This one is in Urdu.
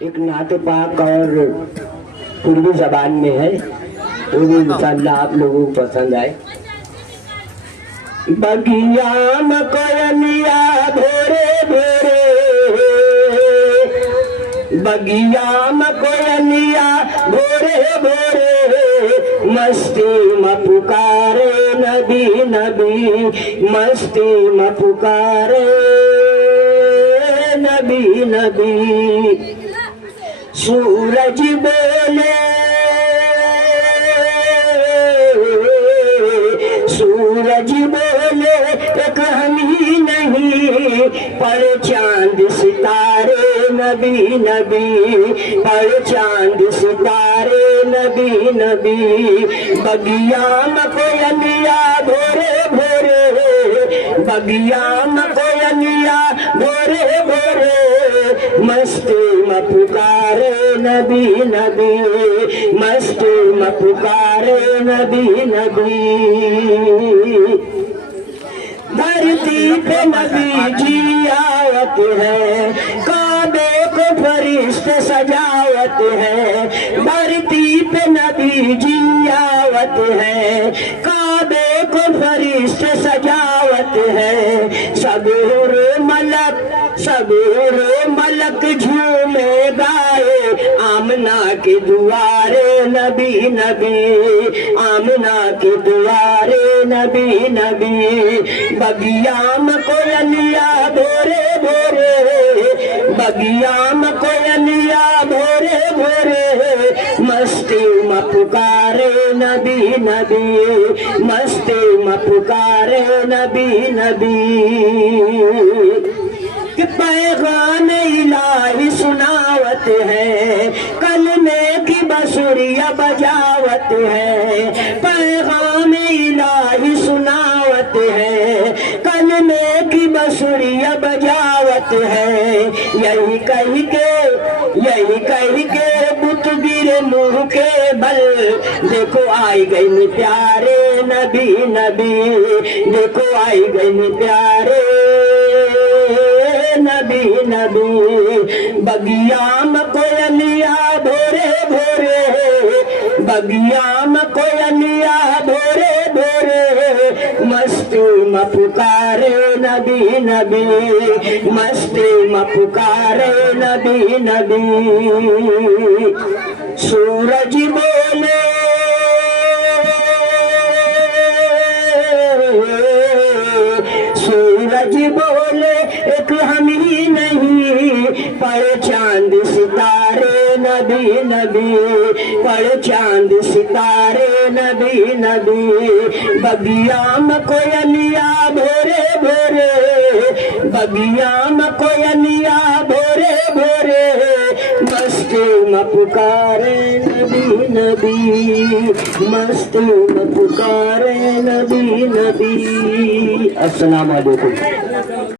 ایک نعت پاک اور اردو زبان میں ہے، وہ بھی انشاءاللہ آپ لوگوں کو پسند آئے۔ بگیا میں کوئلیا بھورے بھورے، بگیا میں کوئلیا بھورے بھورے، مستی میں پکارے نبی نبی، مستی میں پکارے نبی نبی۔ سورج بولے سورج بولے ایک ہم ہی نہیں، پر چاند ستارے نبی نبی، پر چاند ستارے نبی نبی۔ بگیا میں کوئلیا بھورے بھورے، بگیا میں کوئلیا بھورے بھورے، مستی میں پکارے نبی نبی، مستی میں پکارے نبی نبی۔ دھرتی پہ نبی جی آیت ہے، کعبے کو فرشتے سجاوت ہے، دھرتی پہ نبی جی آیت ہے، کعبے کو فرشتے سجاوت ہے۔ سب حور ملک جھومے گائے، آمنہ کے دوارے نبی نبی، آمنہ کے دوارے نبی نبی۔ بگیا میں کوئلیا بھورے بھورے، بگیا میں کوئلیا بھورے بھورے، مستی میں پکارے نبی نبی، مستی میں پکارے نبی نبی۔ کہ پیغام الہی سناوت ہے، کلمے کی بسریہ بجاوت ہے، پیغام الہی سناوت ہے، کلمے کی بسریہ بجاوت ہے۔ یہی کہہ کے بت گرے منہ کے بل، دیکھو آئی گئی پیارے نبی نبی، دیکھو آئی گئی پیارے نبی نبی۔ بگیا میں کوئلیا بھورے بھورے، بگیا میں کوئلیا بھورے بھورے، مستی میں پکارے نبی نبی، مستی میں پکارے نبی نبی۔ سورج بولے سورج بولے ایک ہم ہی نہیں، پر چاند ستارے نبی نبی، پر چاند ستارے نبی نبی۔ بگیا میں کوئلیا بھورے بھورے، بگیا میں کوئلیا بھورے بھورے، مستی میں پکارے نبی نبی، مستی میں پکارے نبی نبی۔ السلام علیکم۔